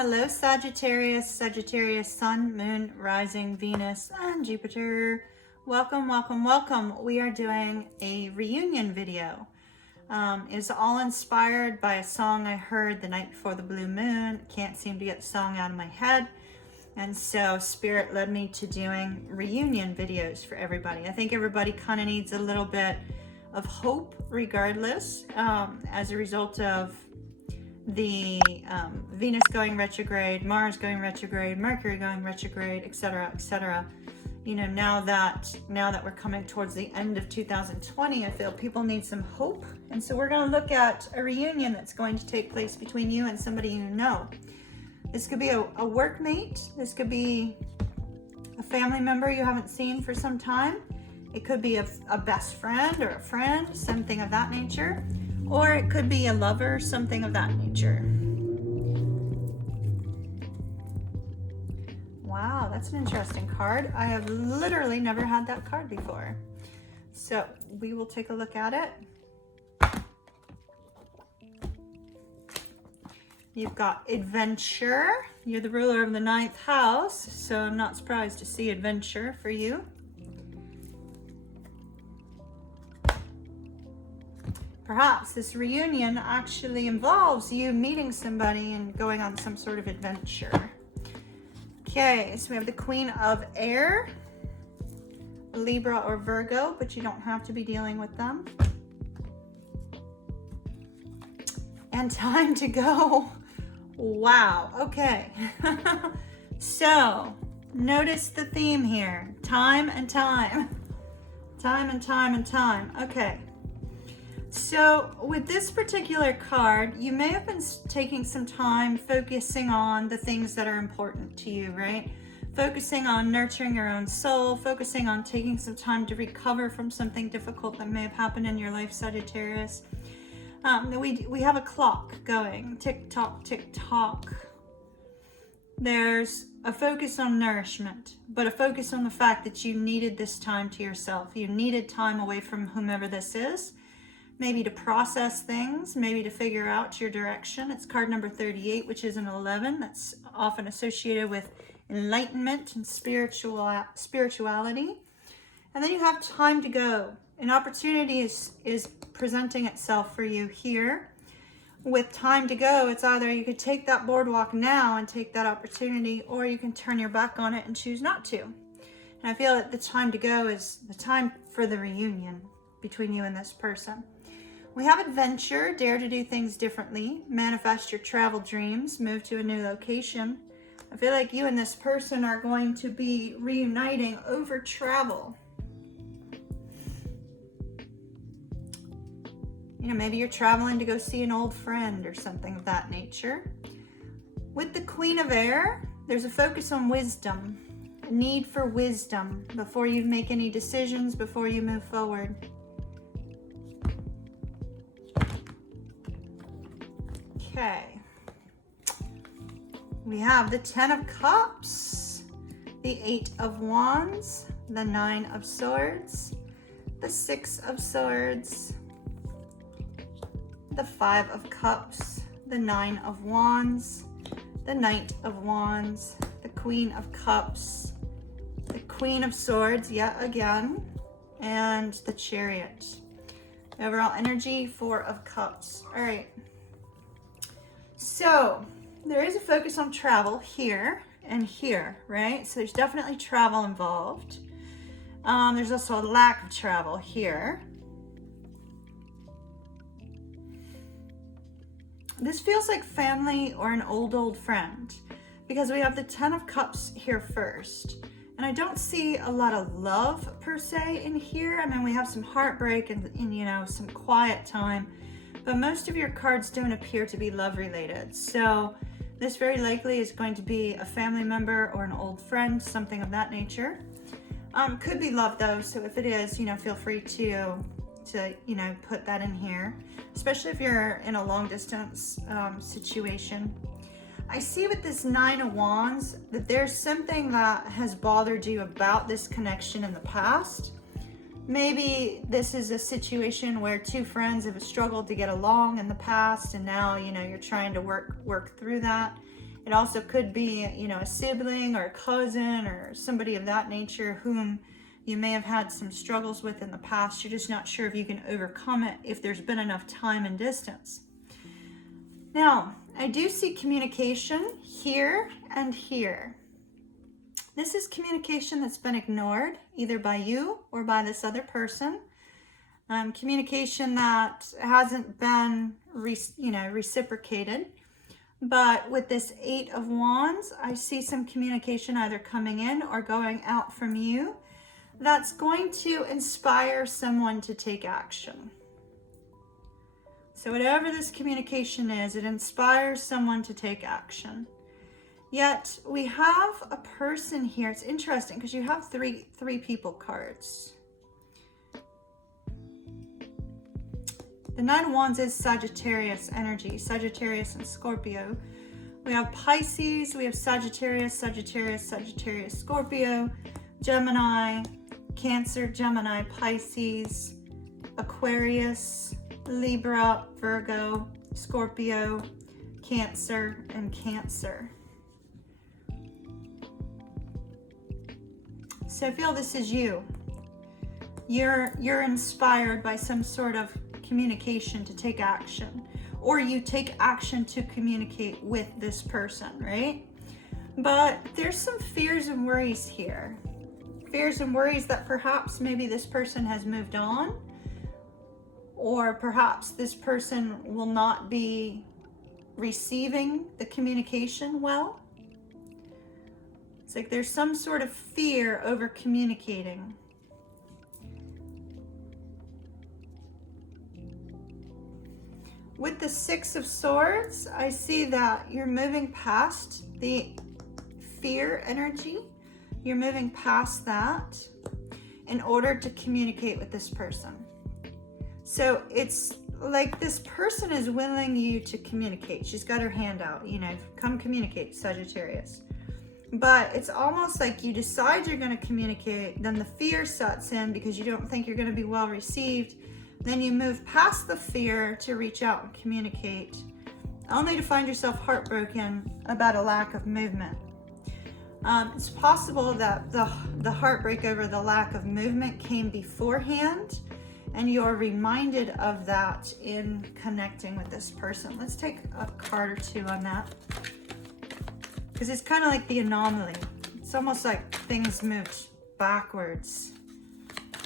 Hello, Sagittarius, Sagittarius, Sun, Moon, Rising, Venus, and Jupiter. Welcome, welcome, welcome. We are doing a reunion video. It's all inspired by a song I heard the night before the blue moon. Can't seem to get the song out of my head. And so Spirit led me to doing reunion videos for everybody. I think everybody kind of needs a little bit of hope regardless, as a result of the Venus going retrograde, Mars going retrograde, Mercury going retrograde, etc., etc. You know, now that we're coming towards the end of 2020, I feel people need some hope. And so we're going to look at a reunion that's going to take place between you and somebody you know. This could be a workmate. This could be a family member you haven't seen for some time. It could be a best friend or a friend, something of that nature. Or it could be a lover, something of that nature. Wow, that's an interesting card. I have literally never had that card before. So we will take a look at it. You've got adventure. You're the ruler of the 9th house, so I'm not surprised to see adventure for you. Perhaps this reunion actually involves you meeting somebody and going on some sort of adventure. Okay, so we have the Queen of Air, Libra or Virgo, but you don't have to be dealing with them. And time to go. Wow, okay. So, notice the theme here. Time and time. Time and time and time. Okay. So with this particular card, you may have been taking some time focusing on the things that are important to you, right? Focusing on nurturing your own soul, focusing on taking some time to recover from something difficult that may have happened in your life, Sagittarius. We have a clock going, tick tock, tick tock. There's a focus on nourishment, but a focus on the fact that you needed this time to yourself. You needed time away from whomever this is. Maybe to process things, maybe to figure out your direction. It's card number 38, which is an 11. That's often associated with enlightenment and spirituality. And then you have time to go. An opportunity is presenting itself for you here. With time to go, it's either you could take that boardwalk now and take that opportunity, or you can turn your back on it and choose not to. And I feel that the time to go is the time for the reunion between you and this person. We have adventure, dare to do things differently, manifest your travel dreams, move to a new location. I feel like you and this person are going to be reuniting over travel. You know, maybe you're traveling to go see an old friend or something of that nature. With the Queen of Air, there's a focus on wisdom, a need for wisdom before you make any decisions, before you move forward. Okay, we have the 10 of Cups, the 8 of Wands, the 9 of Swords, the 6 of Swords, the 5 of Cups, the 9 of Wands, the Knight of Wands, the Queen of Cups, the Queen of Swords yet again, and the Chariot. Overall energy, 4 of Cups. All right. So there is a focus on travel here and here, right? So there's definitely travel involved. There's also a lack of travel here. This feels like family or an old friend, because we have the 10 of Cups here first. And I don't see a lot of love per se in here. I mean, we have some heartbreak and you know, some quiet time. But most of your cards don't appear to be love related. So this very likely is going to be a family member or an old friend, something of that nature. Could be love though. So if it is, you know, feel free to you know, put that in here, especially if you're in a long distance situation. I see with this 9 of Wands that there's something that has bothered you about this connection in the past. Maybe this is a situation where two friends have struggled to get along in the past, and now, you know, you're trying to work through that. It also could be, you know, a sibling or a cousin or somebody of that nature whom you may have had some struggles with in the past. You're just not sure if you can overcome it if there's been enough time and distance. Now, I do see communication here and here. This is communication that's been ignored, either by you or by this other person. Communication that hasn't been, reciprocated. But with this 8 of Wands, I see some communication either coming in or going out from you that's going to inspire someone to take action. So whatever this communication is, it inspires someone to take action. Yet we have a person here. It's interesting because you have three people cards. The 9 of Wands is Sagittarius energy, Sagittarius and Scorpio. We have Pisces, we have Sagittarius, Sagittarius, Sagittarius, Scorpio, Gemini, Cancer, Gemini, Pisces, Aquarius, Libra, Virgo, Scorpio, Cancer, and Cancer. So I feel this is you. You're inspired by some sort of communication to take action, or you take action to communicate with this person, right? But there's some fears and worries here. Fears and worries that perhaps maybe this person has moved on, or perhaps this person will not be receiving the communication well. It's like there's some sort of fear over communicating. With the 6 of Swords, I see that you're moving past the fear energy. You're moving past that in order to communicate with this person. So it's like this person is willing you to communicate. She's got her hand out, you know, come communicate, Sagittarius. But it's almost like you decide you're going to communicate, then the fear sets in because you don't think you're going to be well received. Then you move past the fear to reach out and communicate, only to find yourself heartbroken about a lack of movement. It's possible that the heartbreak over the lack of movement came beforehand, and you're reminded of that in connecting with this person. Let's take a card or two on that, because it's kind of like the anomaly. It's almost like things moved backwards.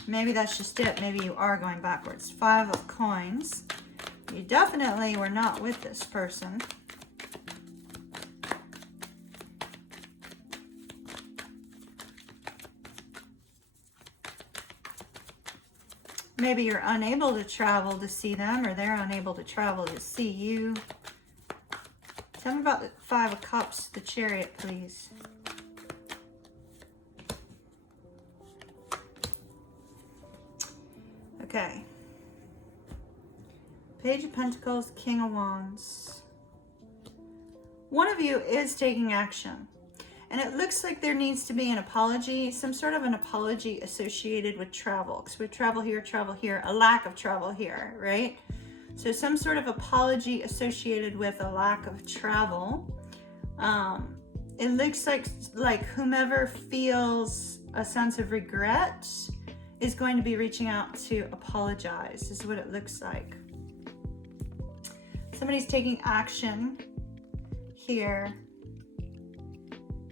Maybe that's just it. Maybe you are going backwards. 5 of Coins. You definitely were not with this person. Maybe you're unable to travel to see them, or they're unable to travel to see you. Tell me about the 5 of Cups, the Chariot, please. Okay. Page of Pentacles, King of Wands. One of you is taking action. And it looks like there needs to be an apology, some sort of an apology associated with travel. Because we travel here, a lack of travel here, right? So some sort of apology associated with a lack of travel. It looks like whomever feels a sense of regret is going to be reaching out to apologize, is what it looks like. Somebody's taking action here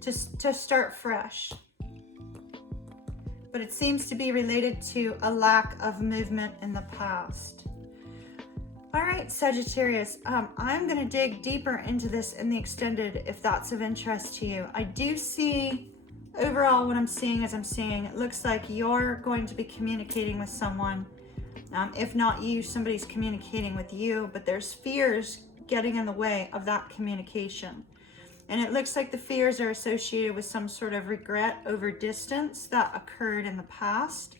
to start fresh. But it seems to be related to a lack of movement in the past. All right, Sagittarius, I'm going to dig deeper into this in the extended if that's of interest to you. I do see, overall, what I'm seeing is it looks like you're going to be communicating with someone. If not you, somebody's communicating with you, but there's fears getting in the way of that communication. And it looks like the fears are associated with some sort of regret over distance that occurred in the past.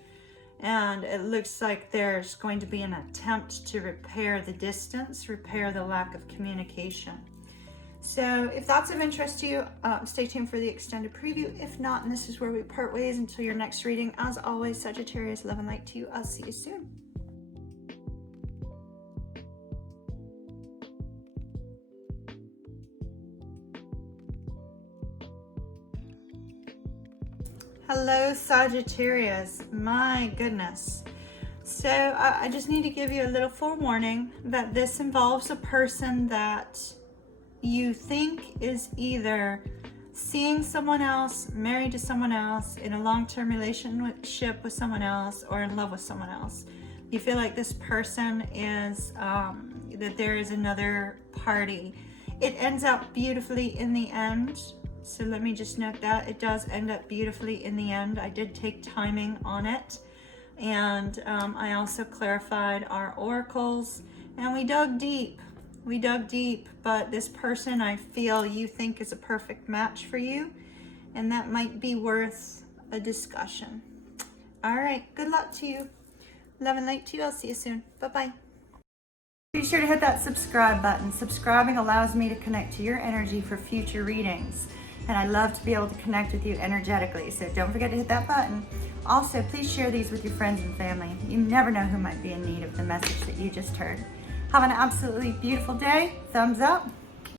And it looks like there's going to be an attempt to repair the distance, repair the lack of communication. So if that's of interest to you, stay tuned for the extended preview. If not, and this is where we part ways until your next reading. As always, Sagittarius, love and light to you. I'll see you soon. Hello, Sagittarius. My goodness. So I just need to give you a little forewarning that this involves a person that you think is either seeing someone else, married to someone else, in a long-term relationship with someone else, or in love with someone else. You feel like this person is, that there is another party. It ends up beautifully in the end. So let me just note that it does end up beautifully in the end. I did take timing on it. And I also clarified our oracles, and we dug deep. We dug deep, but this person I feel you think is a perfect match for you, and that might be worth a discussion. All right, good luck to you. Love and light to you. I'll see you soon. Bye-bye. Be sure to hit that subscribe button. Subscribing allows me to connect to your energy for future readings, and I love to be able to connect with you energetically, so don't forget to hit that button. Also, please share these with your friends and family. You never know who might be in need of the message that you just heard. Have an absolutely beautiful day. Thumbs up.